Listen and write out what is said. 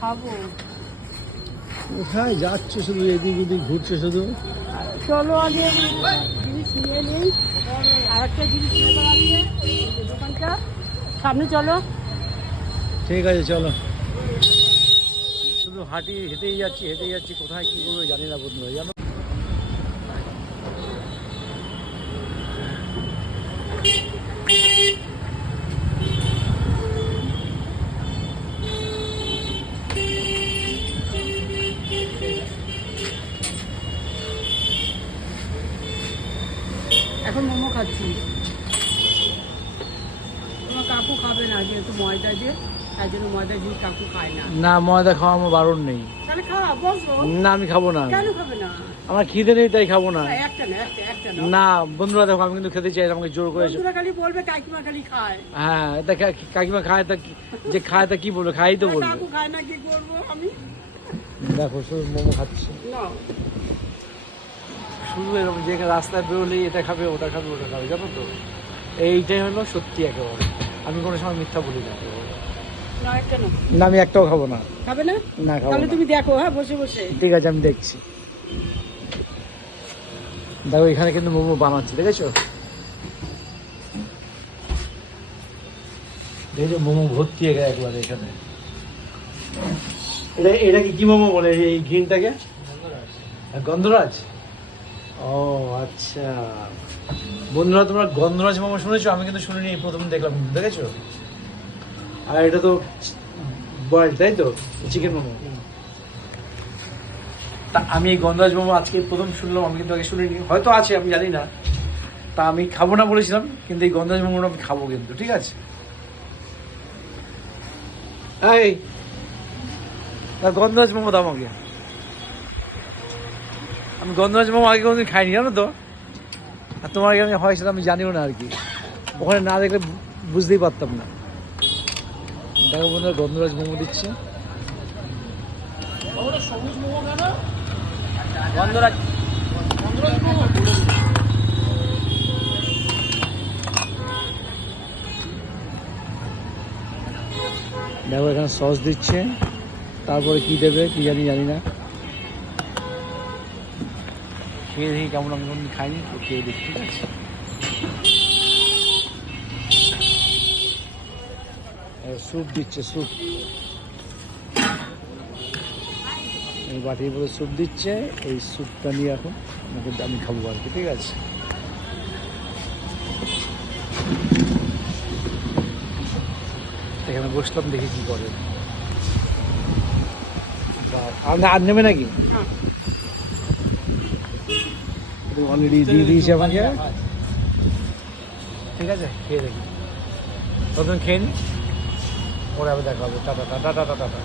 খাব। কোথায় যাচ্ছে শুধু? এদিক ওদিক ঘুরছে শুধু? চলো আগে জিনিস নিয়ে নিই। আর একটা জিনিস দোকানটা। সামনে চলো। ঠিক আছে চলো। শুধু হাঁটি হেঁটেই যাচ্ছি হেঁটেই যাচ্ছি। কোথায় কী করব জানি না বন্ধুরা জানো? এখন মোমো খাচ্ছি। তোমার কাকু খাবে না যেহেতু ময়দা দিয়ে তাই জন্য ময়দা জিনিস কাকু খায় না। না ময়দা খাওয়া আমার বারণ নেই। তাহলে খাওয়া বসো। না আমি খাব না। কেন খাবে না? আমার খিদে নেই তাই খাব না। একটা না একটা একটা না না বন্ধুরা দেখো আমি কিন্তু খেতে চাই আমাকে জোর করে বন্ধুরা খালি বলবে কাকিমা খালি খায়। হ্যাঁ তা কাকিমা খায় তা যে খায় তা কি বলবে? খাই তো বলবে। কাকু খায় না কি করব আমি? দেখো শুধু মোমো খাচ্ছে। না শুধু এরকম যে রাস্তায় বেরোলেই এটা খাবে ওটা খাবে ওটা খাবে জানো তো? এইটাই হলো সত্যি একেবারে। আমি কোনো সময় মিথ্যা বলি না। না আমি একটাও খাব না। খাবে না? না খাব তাহলে তুমি দেখো হ্যাঁ বসে বসে। ঠিক আছে আমি দেখছি। দেখো এখানে কিন্তু মোমো বানাচ্ছে দেখেছ? দেখেছ মোমো ভর্তি হয়ে গেছে একবারে এখানে। এটা এটা কি কি মোমো বলে এই গ্রিনটাকে? গন্ধরাজ। ও আচ্ছা। বন্ধুরা, তোমরা গন্ধরাজ মোমো শুনেছো? আমি কিন্তু শুনিনি, প্রথম দেখলাম। দেখেছ? আর এটা তো বয়েল, তাই তো? চিকেন মোমো। তা আমি এই গন্ধরাজ মোমো আজকে প্রথম শুনলাম, আমি কিন্তু আগে শুনিনি। হয়তো আছে, আমি জানি না। তা আমি খাব না বলেছিলাম, কিন্তু এই গন্ধরাজ মোমোটা আমি খাব কিন্তু, ঠিক আছে? এই গন্ধরাজ মোমো দাও আমাকে আমি গন্ধরাজ মোমো আগে কোনোদিন খাইনি জানো তো? আর তোমার আমি হয় সেটা আমি জানিও না আর কি। ওখানে না দেখলে বুঝতেই পারতাম না। দেখো বন্ধুরা গন্ধরাজ মোমো দিচ্ছে। গন্ধরাজ। দেখো এখানে সস দিচ্ছে। তারপরে কি দেবে কি জানি জানি না। খেয়ে দেখি কেমন আমি কোনদিন খাইনি, তো খেয়ে দেখি, ঠিক আছে? স্যুপ দিচ্ছে, স্যুপ। এই বাটির মধ্যে স্যুপ দিচ্ছে, এই স্যুপটা নিয়ে এখন আমাকে আমি খাব আর কি, ঠিক আছে? এখানে বসলাম, দেখি কি করে। আর নেবে নাকি? অলরেডি দিয়ে দিয়েছি আমাকে। ঠিক আছে, খেয়ে দেখি। প্রথমে খেয়ে নি, পরে আবার দেখা হবে টাটা টাটা টাটা টাটা।